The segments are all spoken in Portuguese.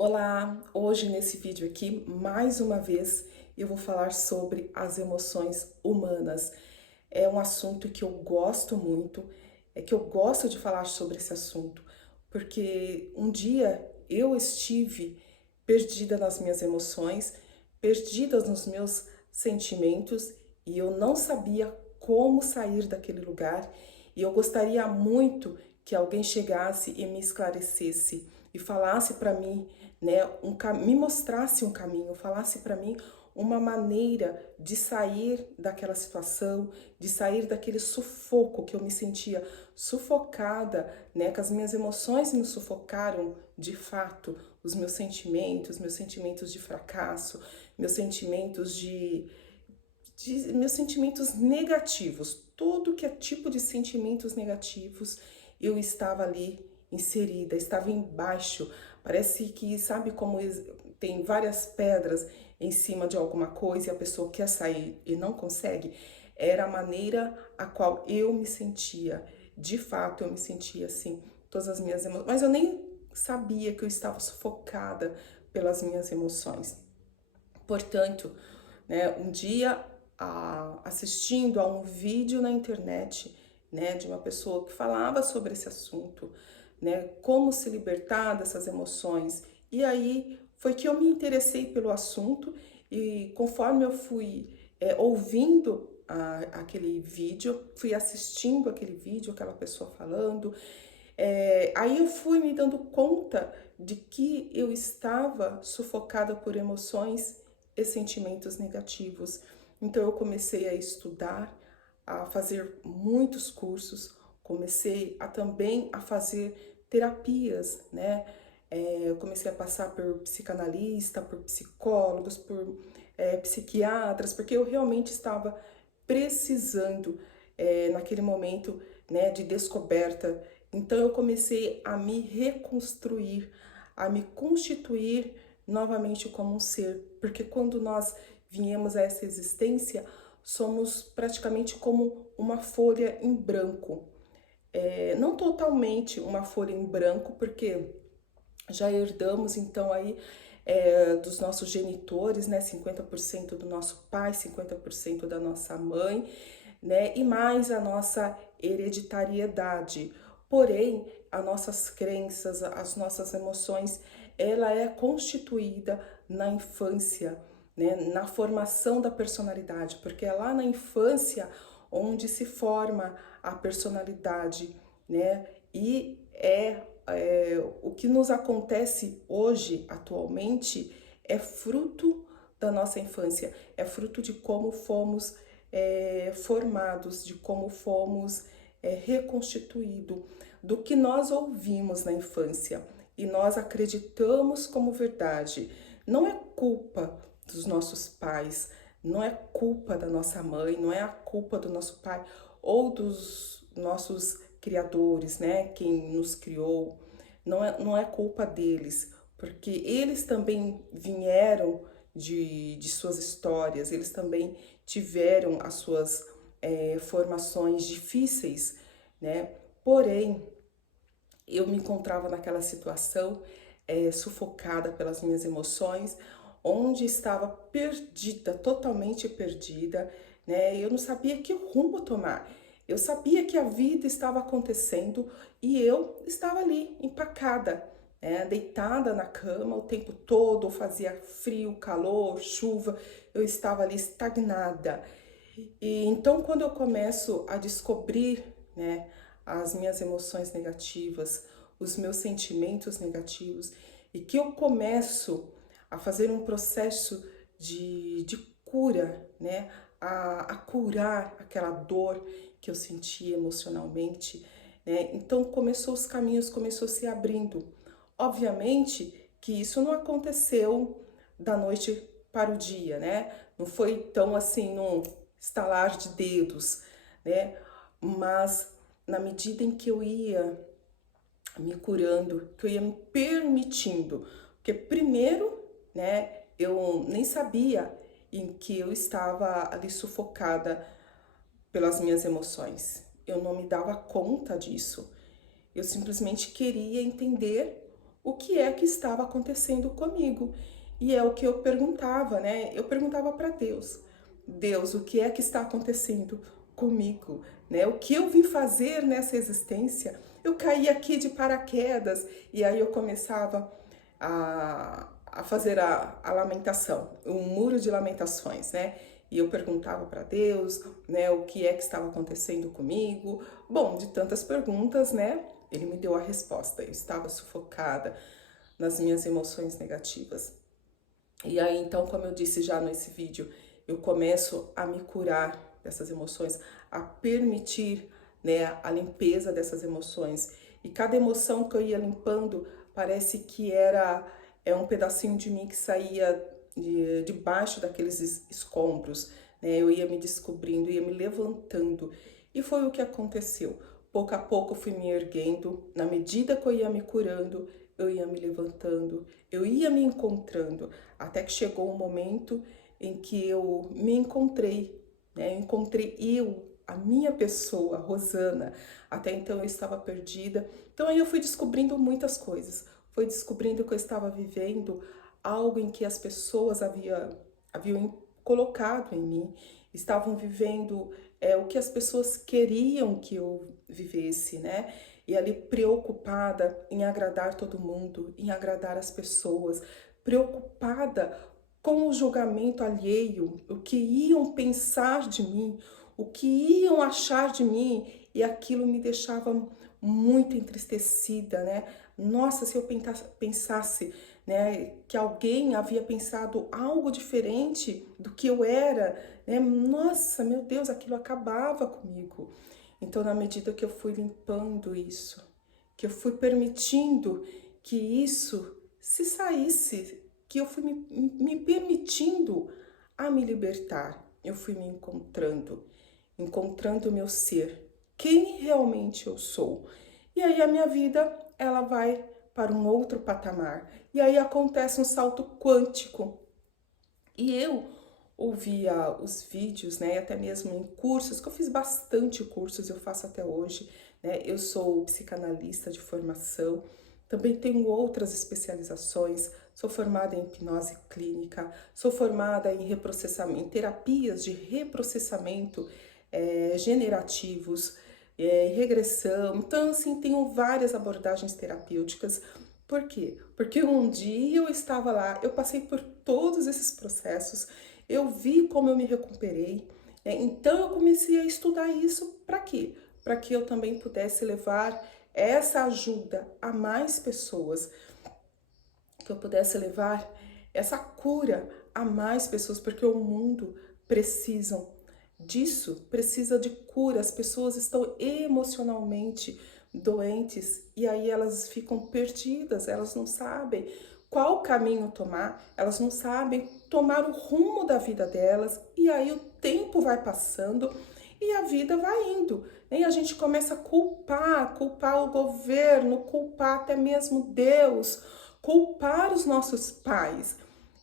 Olá! Hoje nesse vídeo aqui, mais uma vez, eu vou falar sobre as emoções humanas. É um assunto que eu gosto muito, é que eu gosto de falar sobre esse assunto, porque um dia eu estive perdida nas minhas emoções, perdida nos meus sentimentos e eu não sabia como sair daquele lugar e eu gostaria muito que alguém chegasse e me esclarecesse e falasse para mim, né, me mostrasse um caminho, falasse para mim uma maneira de sair daquela situação, de sair daquele sufoco que eu me sentia sufocada, né, que as minhas emoções me sufocaram de fato, os meus sentimentos de fracasso, meus sentimentos meus sentimentos negativos, tudo que é tipo de sentimentos negativos, eu estava ali inserida, estava embaixo. Parece que, sabe como tem várias pedras em cima de alguma coisa e a pessoa quer sair e não consegue? Era a maneira a qual eu me sentia. De fato, eu me sentia assim, todas as minhas emoções, mas eu nem sabia que eu estava sufocada pelas minhas emoções. Portanto, né, um dia assistindo a um vídeo na internet, né, de uma pessoa que falava sobre esse assunto, né, como se libertar dessas emoções. E aí foi que eu me interessei pelo assunto e conforme eu fui ouvindo aquele vídeo, fui assistindo aquele vídeo, aquela pessoa falando, aí eu fui me dando conta de que eu estava sufocada por emoções e sentimentos negativos. Então eu comecei a estudar, a fazer muitos cursos, comecei a também a fazer terapias, né? Eu comecei a passar por psicanalista, por psicólogos, por psiquiatras, porque eu realmente estava precisando naquele momento, né, de descoberta. Então eu comecei a me reconstruir, a me constituir novamente como um ser, porque quando nós viemos a essa existência, somos praticamente como uma folha em branco. Não totalmente uma folha em branco, porque já herdamos então aí dos nossos genitores, né, 50% do nosso pai, 50% da nossa mãe, né, e mais a nossa hereditariedade. Porém, as nossas crenças, as nossas emoções, ela é constituída na infância, né, na formação da personalidade, porque é lá na infância onde se forma a personalidade, né, e o que nos acontece hoje, atualmente, é fruto da nossa infância, é fruto de como fomos formados, de como fomos reconstituídos, do que nós ouvimos na infância e nós acreditamos como verdade. Não é culpa dos nossos pais, não é culpa da nossa mãe, não é a culpa do nosso pai ou dos nossos criadores, né? Quem nos criou, não é culpa deles, porque eles também vieram de suas histórias, eles também tiveram as suas formações difíceis, né? Porém, eu me encontrava naquela situação sufocada pelas minhas emoções, onde estava perdida, totalmente perdida, né? Eu não sabia que rumo tomar. Eu sabia que a vida estava acontecendo e eu estava ali, empacada, né? Deitada na cama o tempo todo, fazia frio, calor, chuva, eu estava ali estagnada. E então, quando eu começo a descobrir, né, as minhas emoções negativas, os meus sentimentos negativos, e que eu começo a fazer um processo de cura, né, a curar aquela dor que eu sentia emocionalmente, né, então começou os caminhos, começou a se abrindo. Obviamente que isso não aconteceu da noite para o dia, né? Não foi tão assim num estalar de dedos, né? Mas na medida em que eu ia me curando, que eu ia me permitindo, porque primeiro, né, eu nem sabia em que eu estava ali sufocada pelas minhas emoções. Eu não me dava conta disso. Eu simplesmente queria entender o que é que estava acontecendo comigo. E é o que eu perguntava, né? Eu perguntava para Deus: Deus, o que é que está acontecendo comigo, né? O que eu vim fazer nessa existência? Eu caí aqui de paraquedas e aí eu começava a fazer a lamentação, um muro de lamentações, né? E eu perguntava para Deus, né, o que é que estava acontecendo comigo. Bom, de tantas perguntas, né? Ele me deu a resposta. Eu estava sufocada nas minhas emoções negativas. E aí, então, como eu disse já nesse vídeo, eu começo a me curar dessas emoções, a permitir, né, a limpeza dessas emoções. E cada emoção que eu ia limpando, parece que era um pedacinho de mim que saía debaixo daqueles escombros, né? Eu ia me descobrindo, ia me levantando. E foi o que aconteceu. Pouco a pouco eu fui me erguendo, na medida que eu ia me curando, eu ia me levantando, eu ia me encontrando, até que chegou um momento em que eu me encontrei, né? Eu encontrei a minha pessoa, Rosana. Até então eu estava perdida. Então aí eu fui descobrindo muitas coisas. Fui descobrindo que eu estava vivendo algo em que as pessoas haviam colocado em mim, estavam vivendo o que as pessoas queriam que eu vivesse, né? E ali preocupada em agradar todo mundo, em agradar as pessoas, preocupada com o julgamento alheio, o que iam pensar de mim, o que iam achar de mim, e aquilo me deixava muito entristecida, né? Nossa, se eu pensasse, né, que alguém havia pensado algo diferente do que eu era, né? Nossa, meu Deus, aquilo acabava comigo. Então, na medida que eu fui limpando isso, que eu fui permitindo que isso se saísse, que eu fui me permitindo a me libertar, eu fui me encontrando o meu ser, quem realmente eu sou. E aí a minha vida, ela vai para um outro patamar. E aí acontece um salto quântico. E eu ouvia os vídeos, né, até mesmo em cursos, que eu fiz bastante cursos, eu faço até hoje, né? Eu sou psicanalista de formação, também tenho outras especializações, sou formada em hipnose clínica, sou formada em reprocessamento, em terapias de reprocessamento generativos, regressão. Então, assim, tenho várias abordagens terapêuticas. Por quê? Porque um dia eu estava lá, eu passei por todos esses processos, eu vi como eu me recuperei, né? Então eu comecei a estudar isso para quê? Para que eu também pudesse levar essa ajuda a mais pessoas, que eu pudesse levar essa cura a mais pessoas, porque o mundo precisa disso, precisa de cura. As pessoas estão emocionalmente doentes e aí elas ficam perdidas, elas não sabem qual caminho tomar, elas não sabem tomar o rumo da vida delas, e aí o tempo vai passando e a vida vai indo. E a gente começa a culpar o governo, culpar até mesmo Deus, culpar os nossos pais,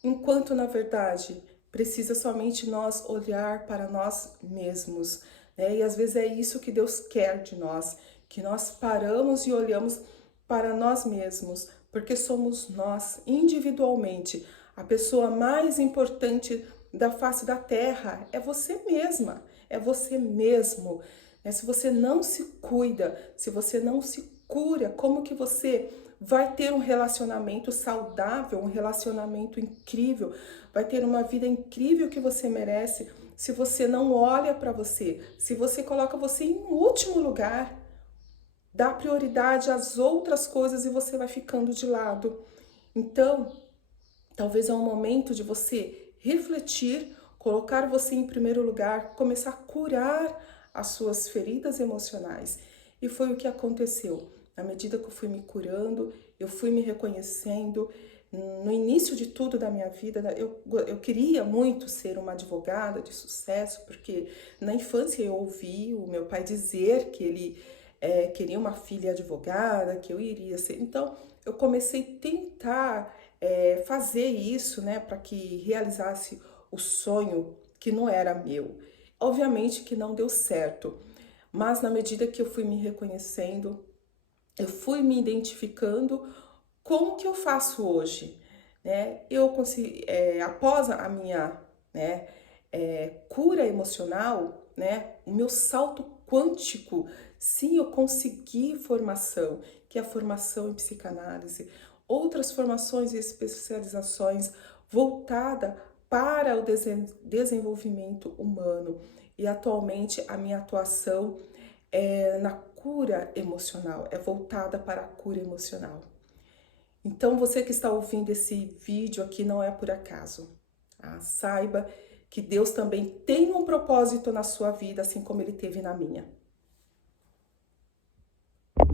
enquanto na verdade precisa somente nós olhar para nós mesmos, né? E às vezes é isso que Deus quer de nós, que nós paramos e olhamos para nós mesmos, porque somos nós, individualmente. A pessoa mais importante da face da terra é você mesma, é você mesmo. Né? Se você não se cuida, se você não se cura, como que você vai ter um relacionamento saudável, um relacionamento incrível, vai ter uma vida incrível que você merece, se você não olha para você, se você coloca você em último lugar, dá prioridade às outras coisas e você vai ficando de lado. Então, talvez é um momento de você refletir, colocar você em primeiro lugar, começar a curar as suas feridas emocionais. E foi o que aconteceu. À medida que eu fui me curando, eu fui me reconhecendo. No início de tudo da minha vida, eu queria muito ser uma advogada de sucesso, porque na infância eu ouvi o meu pai dizer que ele queria uma filha advogada, que eu iria ser. Então, eu comecei a tentar fazer isso, né, para que realizasse o sonho que não era meu. Obviamente que não deu certo, mas na medida que eu fui me reconhecendo, eu fui me identificando Como que eu faço hoje? Né? Eu consegui, após a minha, né, cura emocional, né, o meu salto quântico, sim, eu consegui formação, que é a formação em psicanálise, outras formações e especializações voltada para o desenvolvimento humano. E atualmente a minha atuação é na cura emocional, é voltada para a cura emocional. Então, você que está ouvindo esse vídeo aqui não é por acaso. Tá? Saiba que Deus também tem um propósito na sua vida, assim como Ele teve na minha.